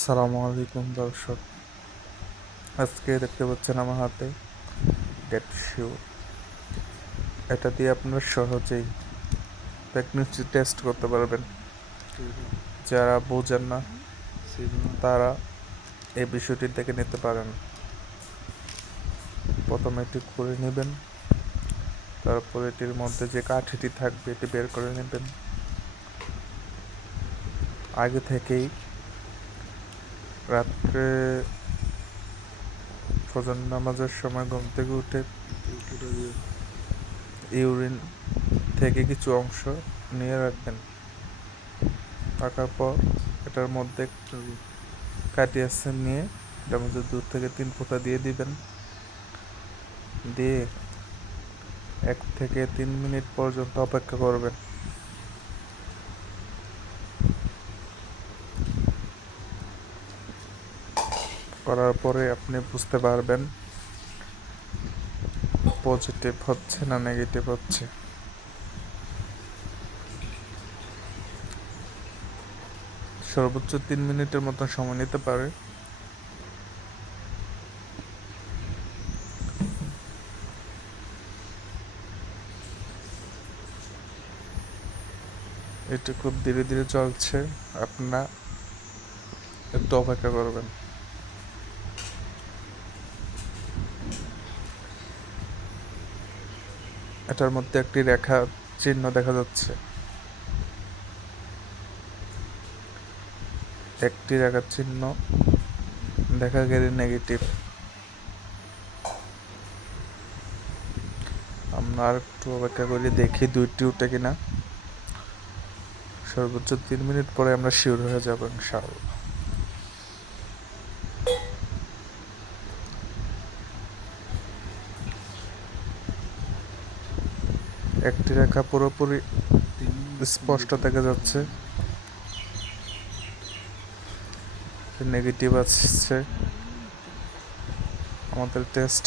সালামু আলাইকুম দর্শক। আজকে দেখতে পাচ্ছেন আমার হাতে ডেট শু। এটা দিয়ে আপনারা সহজেই প্রেগনেন্সি টেস্ট করতে পারবেন। যারা বোঝেন না তারা এই বিষয়টি দেখে নিতে পারেন। প্রথমে এটি করে নেবেন, তারপর এটির মধ্যে যে কাঠিটি থাকবে এটি বের করে নেবেন। আগে থেকেই রাত্রে ফজর নামাজের সময় ঘুম থেকে উঠে ইউরিন থেকে কিছু অংশ নিয়ে রাখবেন। রাখার পর এটার মধ্যে কাটিয়াসেন নিয়ে এটার মধ্যে 2 থেকে 3 ফোঁটা দিয়ে দিবেন। দিয়ে 1 থেকে 3 মিনিট পর্যন্ত অপেক্ষা করবেন। করার পরে আপনি বুঝতে পারবেন পজিটিভ হচ্ছে না নেগেটিভ হচ্ছে। সর্বোচ্চ 3 মিনিটের মতো সময় নিতে পারে। এটা খুব ধীরে ধীরে চলছে, আপনার একটু অপেক্ষা করবেন। এটার মধ্যে একটি রেখা চিহ্ন দেখা যাচ্ছে, একটি রেখার চিহ্ন দেখা গেলে নেগেটিভ। আমরা আর একটু অপেক্ষা করে দেখি 2টি উঠে কিনা। সর্বোচ্চ 3 মিনিট পরে আমরা শিওর হয়ে যাব ইনশাআল্লাহ। একটি রেখা পুরোপুরি স্পষ্ট দেখা যাচ্ছে, নেগেটিভ আসছে। আমাদের টেস্ট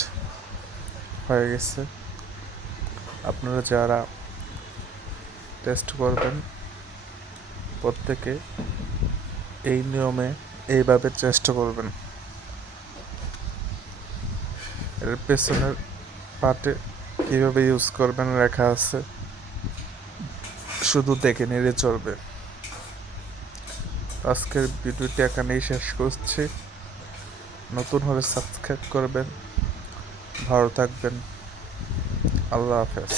হয়ে গেছে। আপনারা যারা টেস্ট করবেন প্রত্যেকে এই নিয়মে এইভাবে চেষ্টা করবেন। এর পেছনের পার্টে কীভাবে ইউজ করবেন লেখা আছে, শুধু দেখে নিলে চলবে। আজকের ভিডিওটি এখানেই শেষ করছি। নতুন হলে সাবস্ক্রাইব করবেন। ভালো থাকবেন। আল্লাহ হাফেজ।